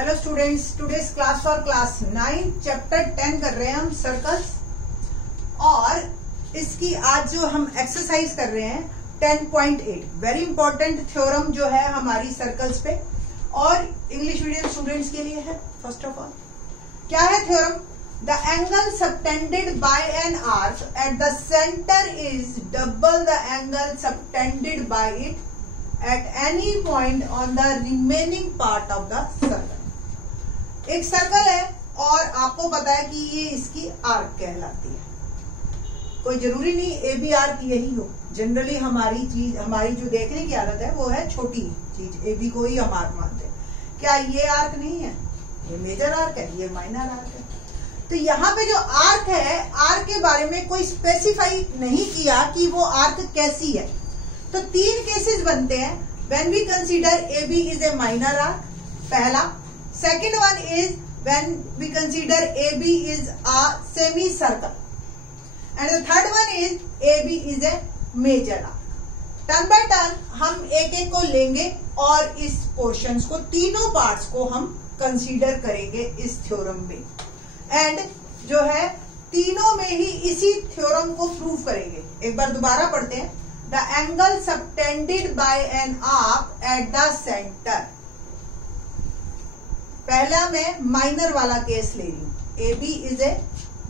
Hello students, today's class for class 9 chapter 10 कर रहे हैं हम सर्कल्स। और इसकी आज जो हम एक्सरसाइज कर रहे हैं 10.8 वेरी इंपॉर्टेंट थ्योरम जो है हमारी सर्कल्स पे और इंग्लिश मीडियम स्टूडेंट्स के लिए है। फर्स्ट ऑफ ऑल क्या है theorem? The angle subtended by an arc at the centre is double the angle subtended by it at any point on the remaining part of the circle। एक circle है और आपको पता है कि ये इसकी आर्क कहलाती है। कोई जरूरी नहीं ए बी आर्क यही हो, जनरली हमारी जो देखने की आदत है वो है छोटी चीज, ए बी को ही हम आर्क मानते हैं। क्या ये आर्क नहीं है? ये मेजर आर्क है, ये माइनर आर्क है। तो यहाँ पे जो आर्क है, आर्क के बारे में कोई स्पेसिफाई नहीं किया कि वो आर्क कैसी है। तो तीन केसेस बनते हैं when we consider A B is a minor arc, पहला। Second one is when we consider A B is a semi circle and the third one is A B is a major arc. Turn by turn हम एक एक को लेंगे और इस portions को, तीनों पार्ट्स को हम कंसीडर करेंगे इस थ्योरम में एंड जो है तीनों में ही इसी थ्योरम को प्रूव करेंगे। एक बार दोबारा पढ़ते हैं। The angle subtended by an arc at the center। पहला मैं माइनर वाला केस ले रही हूं। A B is a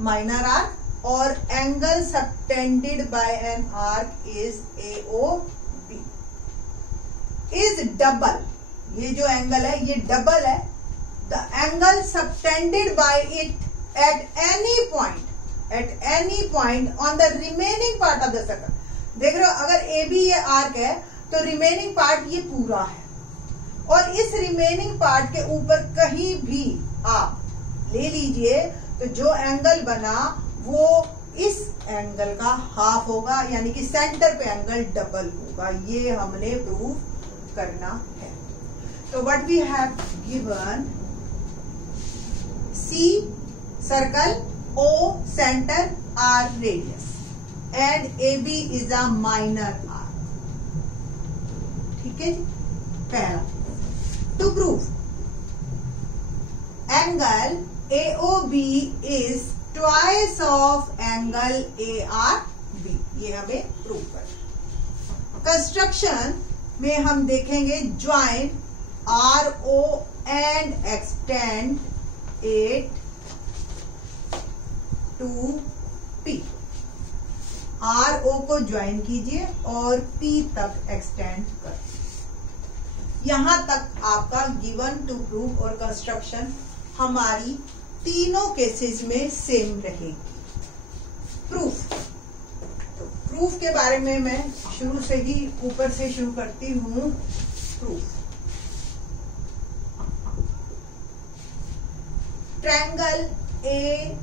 minor arc और angle subtended by an arc is A O B is double. ये जो एंगल है ये डबल है। The angle subtended by it at any point on the remaining part of the circle. देख रहे हो, अगर ए बी ये आर्क है तो रिमेनिंग पार्ट ये पूरा है और इस रिमेनिंग पार्ट के ऊपर कहीं भी आप ले लीजिए तो जो एंगल बना वो इस एंगल का हाफ होगा, यानी कि सेंटर पे एंगल डबल होगा। ये हमने प्रूव करना है। तो what we have given, C circle, O centre, R radius and AB is a minor arc। ठीक है जी। पहला, to prove angle AOB is twice of angle ARB, ये हमें प्रूव करना। कंस्ट्रक्शन में हम देखेंगे join RO and extend it to P। R O को ज्वाइन कीजिए और पी तक एक्सटेंड कर। यहां तक आपका गिवन टू प्रूव और कंस्ट्रक्शन हमारी तीनों केसेस में सेम रहेगी। प्रूफ, तो प्रूफ के बारे में मैं शुरू से ही ऊपर से शुरू करती हूं। Proof, triangle A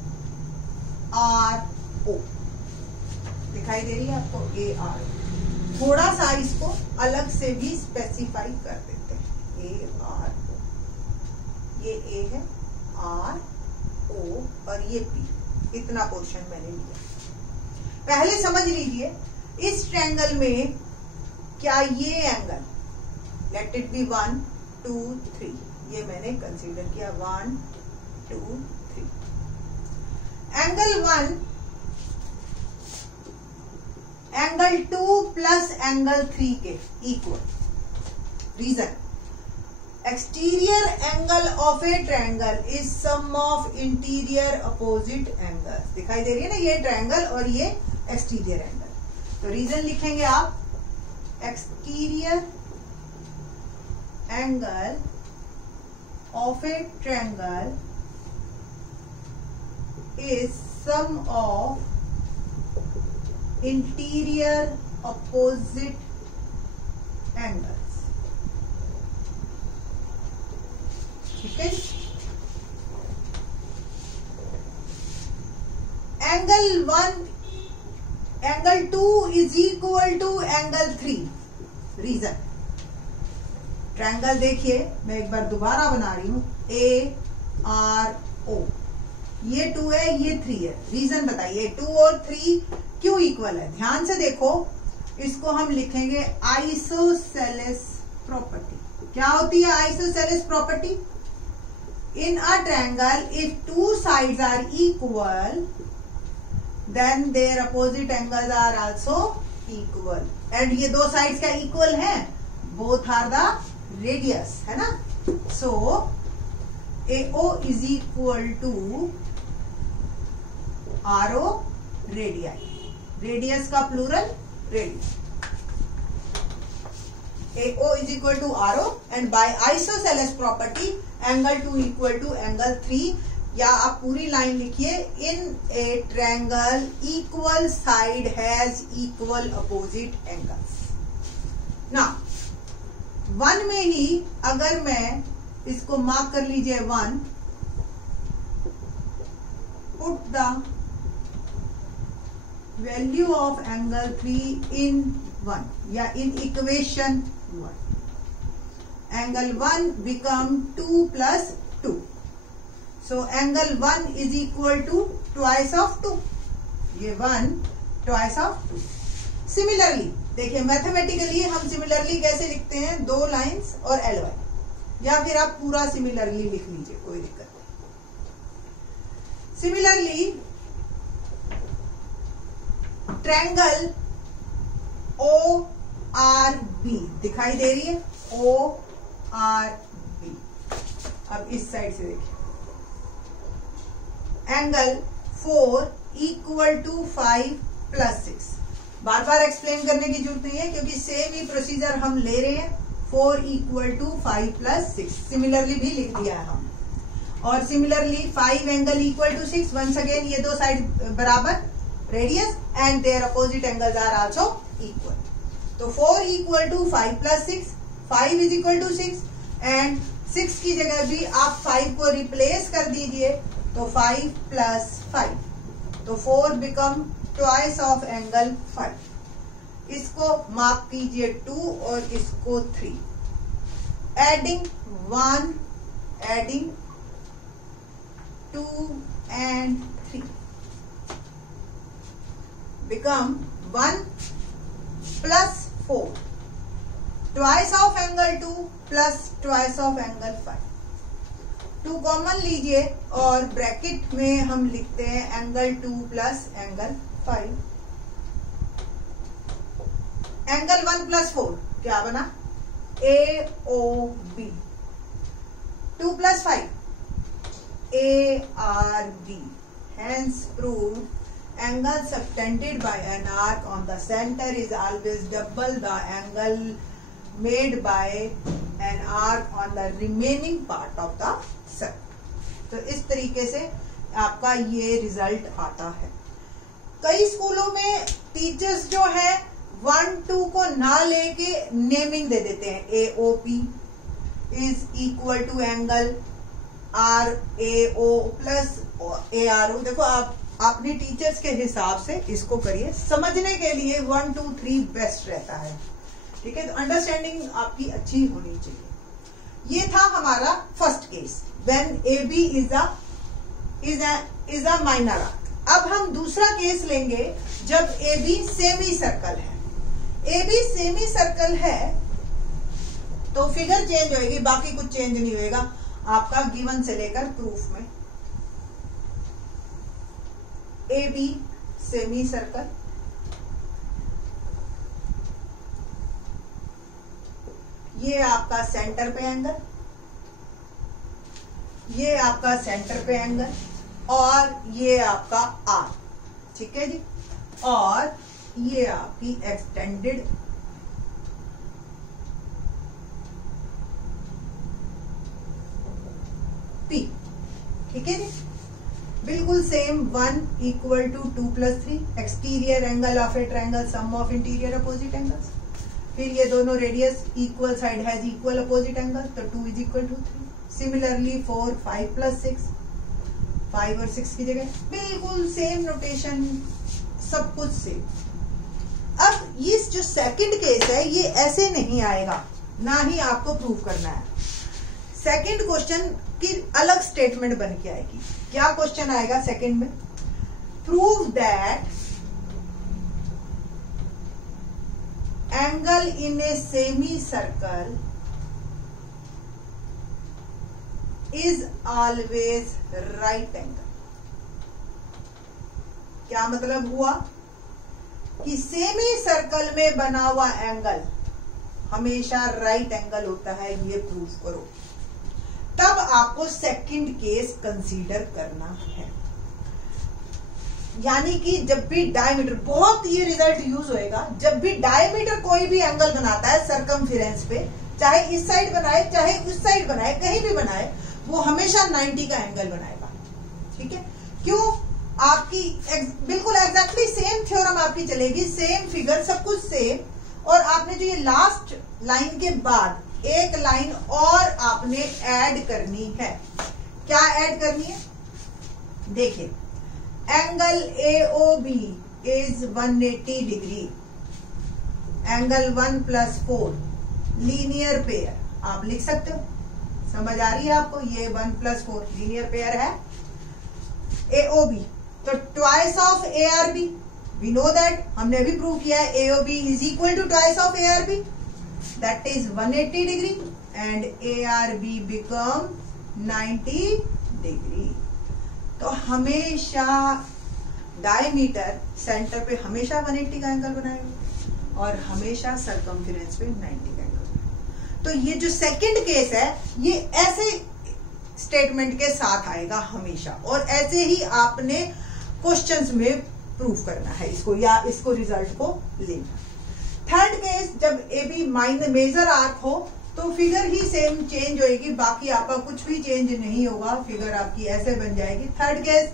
R O दिखाई दे रही है आपको, ए आर। थोड़ा सा इसको अलग से भी स्पेसिफाई कर देते हैं। ए आर ओ, ये ए है, आर ओ और ये पी, इतना पोर्शन मैंने लिया। पहले समझ लीजिए इस ट्रायंगल में क्या ये एंगल, लेट इट बी 1 2 3, ये मैंने कंसीडर किया 1 2 3। एंगल 1 एंगल 2 प्लस एंगल 3 के equal. Reason, exterior angle of a triangle is sum of interior opposite angles. दिखाई दे रही है ना ये ट्रायंगल और ये एक्सटीरियर एंगल। तो रीजन लिखेंगे आप, exterior angle of a triangle is sum of interior opposite angles. ठीक है। Angle 1 angle 2 is equal to angle 3। Reason, triangle देखिए, मैं एक बार दोबारा बना रही हूं, ए आर ओ, ये 2 है ये 3 है। रीजन बताइए 2 और 3 क्यों इक्वल है? ध्यान से देखो, इसको हम लिखेंगे आइसोसेलेस प्रॉपर्टी। क्या होती है isosceles property? in a triangle, if two sides are equal, then their opposite angles are also equal. And ये दो sides क्या equal हैं? Both are the radius, है ना? So AO is equal to RO radii. Radius का plural radius. AO is equal to RO and by isosceles property angle 2 equal to angle 3, या आप पूरी लाइन लिखिए, in a triangle equal side has equal opposite angles. ना 1 में ही अगर मैं इसको मार्क कर लीजिए 1, put the value of angle 3 इन 1 या in equation 1. Angle 1 become 2 plus 2. So angle 1 is equal to twice of 2. ये 1 twice of 2. Similarly, देखिए मैथमेटिकली हम सिमिलरली कैसे लिखते हैं, 2 लाइंस और LY, या फिर आप पूरा सिमिलरली लिख लीजिए, कोई दिक्कत नहीं. सिमिलरली ट्रायंगल ORB दिखाई दे रही है, ORB. अब इस साइड से देखिए, एंगल 4 इक्वल टू 5 प्लस 6. बार बार एक्सप्लेन करने की जरूरत नहीं है क्योंकि सेम ही प्रोसीजर हम ले रहे हैं. 4 इक्वल टू 5 प्लस 6 सिमिलरली भी लिख दिया है हम. और similarly 5 angle equal to 6. Once again ये दो साइड बराबर radius and their opposite angles are also equal. तो 4 equal to 5 plus 6, 5 is equal to 6 and 6 की जगह भी आप 5 को रिप्लेस कर दीजिए तो 5 प्लस 5, तो 4 बिकम ट्वाइस ऑफ एंगल 5. इसको मार्क कीजिए 2 और इसको 3. Adding 1, adding 2 and 3 become 1 plus 4, twice of angle 2 plus twice of angle 5. 2 common लीजिए और ब्रैकेट में हम लिखते हैं angle 2 plus angle 5. Angle 1 plus 4 क्या बना, AOB. 2 plus 5 ARB. Hence proved angle subtended by an arc on the center is always double the angle made by an arc on the remaining part of the circle. तो इस तरीके से आपका ये result आता है. कई स्कूलों में टीचर्स जो है 1, 2 को ना लेके नेमिंग दे देते हैं. AOP is equal to angle RAO plus ARO. देखो आप अपने टीचर्स के हिसाब से इसको करिए. समझने के लिए 1, 2, 3 बेस्ट रहता है. ठीक है, तो अंडरस्टैंडिंग आपकी अच्छी होनी चाहिए. ये था हमारा first case, when AB is a minor arc. अब हम दूसरा केस लेंगे जब AB सेमी सर्कल है. AB सेमी सर्कल है तो फिगर चेंज होगी, बाकी कुछ चेंज नहीं होगा आपका गिवन से लेकर प्रूफ में. AB सेमी सर्कल, ये आपका सेंटर पे एंगल, ये आपका सेंटर पे एंगल और ये आपका आर. ठीक है जी, और ये आपकी एक्सटेंडेड P. ठीक है जी, बिल्कुल same. 1 equal to 2 plus 3. Exterior angle of a triangle, sum of interior opposite angles. फिर ये दोनों radius equal side has equal opposite angle, तो 2 is equal to 3. Similarly 4, 5 plus 6, 5 और 6 की जगह बिल्कुल सेम नोटेशन, सब कुछ सेम. अब ये जो सेकंड केस है ये ऐसे नहीं आएगा, ना ही आपको प्रूव करना है. सेकंड क्वेश्चन की अलग स्टेटमेंट बन के आएगी. क्या क्वेश्चन आएगा सेकंड में, prove that angle in a semi circle is always right angle. क्या मतलब हुआ कि सेमी सर्कल में बना हुआ एंगल हमेशा राइट एंगल होता है, ये प्रूफ करो। तब आपको सेकंड केस कंसीडर करना है। यानी कि जब भी डायमीटर, बहुत ये रिजल्ट यूज होएगा, जब भी डायमीटर कोई भी एंगल बनाता है सर्कमफेरेंस पे, चाहे इस साइड बनाए चाहे उस साइड बनाए, कहीं भी बनाए, वो हमेशा 90 का एंगल बनाएगा। ठीक है, क्यों? आपकी बिल्कुल एग्जैक्टली सेम थ्योरम आपकी चलेगी, सेम फिगर, सब कुछ सेम। और आपने जो ये लास्ट लाइन के बाद एक लाइन और आपने ऐड करनी है। क्या ऐड करनी है? देखिए, angle AOB is 180 degree, angle 1 + 4 linear pair, आप लिख सकते हो। समझ आ रही है आपको? ये 1 + 4 लीनियर पेयर है AOB। तो twice of ARB, we know that, हमने अभी प्रूव किया है AOB is equal to twice of ARB, that is 180 degree and ARB become 90 degree. तो हमेशा डायमीटर सेंटर पे हमेशा 180 का एंगल बनाएगा और हमेशा सर्कमफेरेंस पे 90 का एंगल बनाएगा। तो ये जो सेकंड केस है, ये ऐसे स्टेटमेंट के साथ आएगा हमेशा, और ऐसे ही आपने क्वेश्चंस में प्रूफ करना है इसको, या इसको रिजल्ट को लेना। थर्ड केस, जब AB मेजर आर्क हो तो फिगर ही सेम चेंज होएगी, बाकी आपका कुछ भी चेंज नहीं होगा, फिगर आपकी ऐसे बन जाएगी। थर्ड केस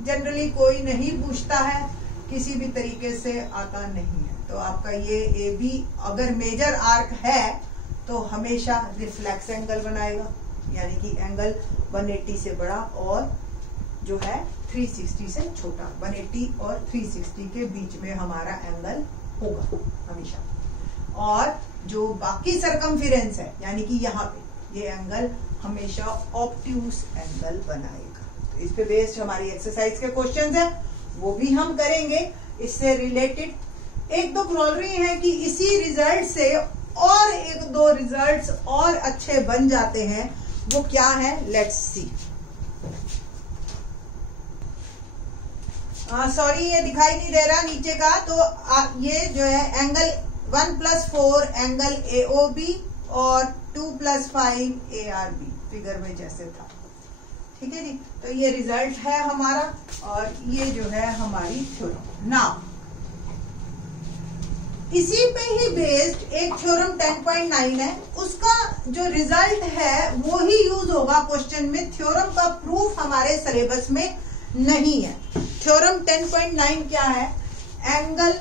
जनरली कोई नहीं पूछता है, किसी भी तरीके से आता नहीं है। तो आपका ये AB अगर मेजर आर्क है तो हमेशा रिफ्लेक्स एंगल बनाएगा, यानी कि एंगल 180 से बड़ा और जो है 360 से छोटा। 180 और 360 के बीच में हमारा एंगल होगा हमेशा। और जो बाकी सर्कमफेरेंस है, यानी कि यहाँ पे ये एंगल हमेशा ऑब्ट्यूस एंगल बनाएगा। तो इस पे बेस्ड हमारी एक्सरसाइज के क्वेश्चंस है, वो भी हम करेंगे। इससे रिलेटेड एक दो क्रोलरी है कि इसी रिजल्ट से और एक दो रिजल्ट्स और अच्छे बन जाते हैं। वो क्या है, लेट्स सी। सॉरी, ये दिखाई नहीं दे रहा नीचे का। तो ये जो है एंगल 1 + 4 एंगल AOB और 2 + 5 ARB, फिगर में जैसे था। ठीक है जी, तो ये रिजल्ट है हमारा, और ये जो है हमारी थ्योरम। नाउ इसी पे ही बेस्ड एक थ्योरम 10.9 है, उसका जो रिजल्ट है वो ही यूज होगा क्वेश्चन में। थ्योरम का प्रूफ हमारे सिलेबस में नहीं है। थ्योरम 10.9 क्या है? एंगल,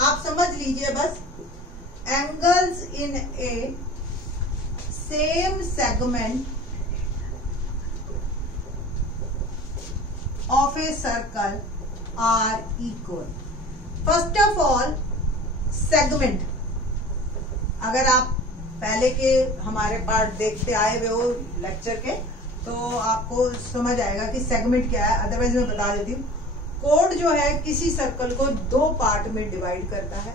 आप समझ लीजिए बस, angles in a same segment of a circle are equal. First of all, segment, अगर आप पहले के हमारे पार्ट देखते आए हुए हो लेक्चर के, तो आपको समझ आएगा कि सेगमेंट क्या है। अदरवाइज मैं बता देती हूँ। कोड जो है किसी सर्कल को 2 पार्ट में डिवाइड करता है।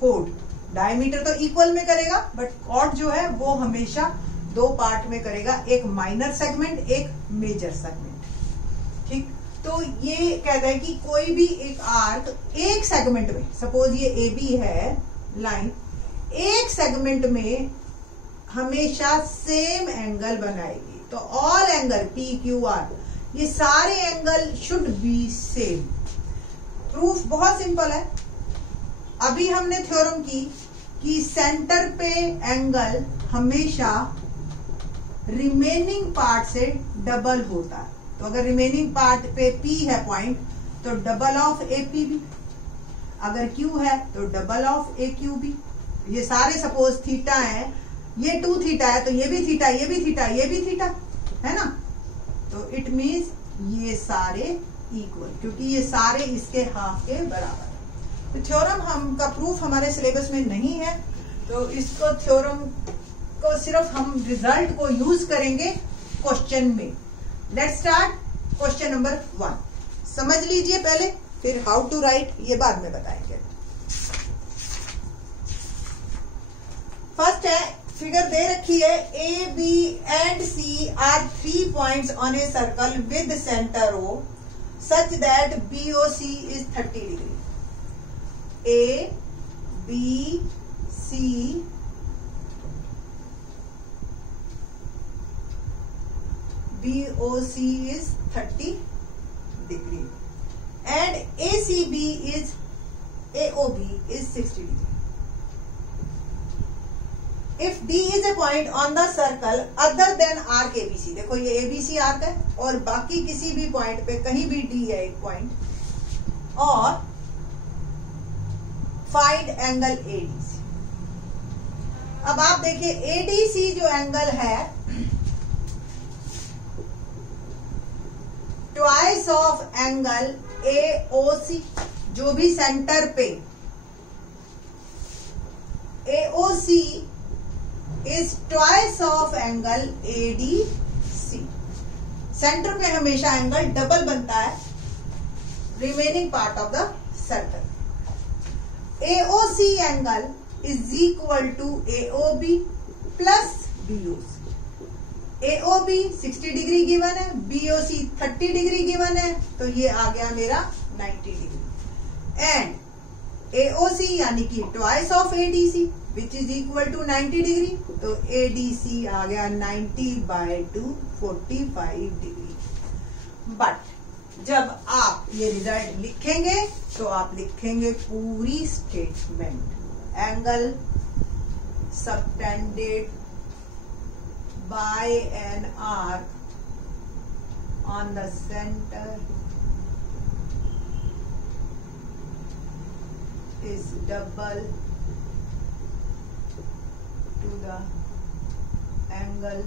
कोड डायमीटर तो इक्वल में करेगा, बट कॉर्ड जो है वो हमेशा 2 पार्ट में करेगा, एक माइनर सेगमेंट, एक मेजर सेगमेंट। ठीक, तो ये कहता है कि कोई भी एक आर्क एक सेगमेंट में, सपोज ये AB है लाइन, एक सेगमेंट में हमेशा सेम एंगल बनाएगी। तो ऑल एंगल PQR, ये सारे angle should be same. Proof बहुत सिंपल है। अभी हमने थ्योरम की कि सेंटर पे एंगल हमेशा रिमेनिंग पार्ट से डबल होता है। तो अगर रिमेनिंग पार्ट पे P है पॉइंट, तो डबल ऑफ APB। अगर Q है तो डबल ऑफ AQB। ये सारे सपोज थीटा है, ये 2 थीटा है, तो ये भी थीटा, ये भी थीटा, ये भी थीटा है ना। तो इट मीन्स ये सारे इक्वल, क्योंकि ये सारे इसके हाफ के बराबर है। तो थ्योरम हम का प्रूफ हमारे सिलेबस में नहीं है, तो इसको थ्योरम को सिर्फ हम रिजल्ट को यूज करेंगे क्वेश्चन में। Let's start question number 1। समझ लीजिए पहले, फिर हाउ टू राइट ये बाद में बताएंगे। फर्स्ट है फिगर दे रखी है, A B and C are 3 points on a circle with centre O such that B O C is 30 degree. A B C BOC is 30 degree and ACB is AOB is 60 degree. If D is a point on the circle other than arc ABC, देखो ये ABC arc है और बाकी किसी भी point पे कहीं भी D है एक पॉइंट, और फाइंड एंगल ADC. अब आप देखिए ADC जो एंगल है ट्वाइस ऑफ एंगल AOC, जो भी सेंटर पे AOC is twice of angle ADC. Centre पे हमेशा एंगल डबल बनता है remaining part of the circle. AOC angle is equal to AOB plus BOC. AOB 60 degree given है, BOC 30 degree given है, तो ये आ गया मेरा 90 डिग्री. एंड AOC यानी कि twice of ADC which is equal to 90 degree, तो ADC आ गया 90/2 45 डिग्री. बट जब आप ये रिजल्ट लिखेंगे तो आप लिखेंगे पूरी statement. Angle subtended by an arc on the center is double to the angle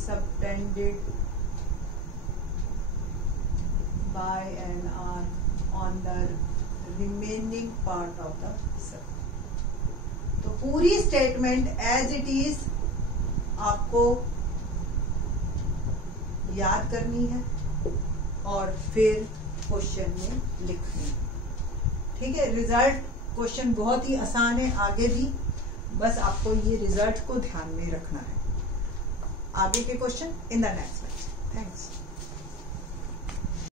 subtended by an arc on the remaining part of the circle. तो पूरी स्टेटमेंट एज इट इज आपको याद करनी है और फिर क्वेश्चन में लिखनी है. ठीक है. रिजल्ट क्वेश्चन बहुत ही आसान है, आगे भी बस आपको ये रिजल्ट को ध्यान में रखना है. आगे के question in the next lecture. Thanks.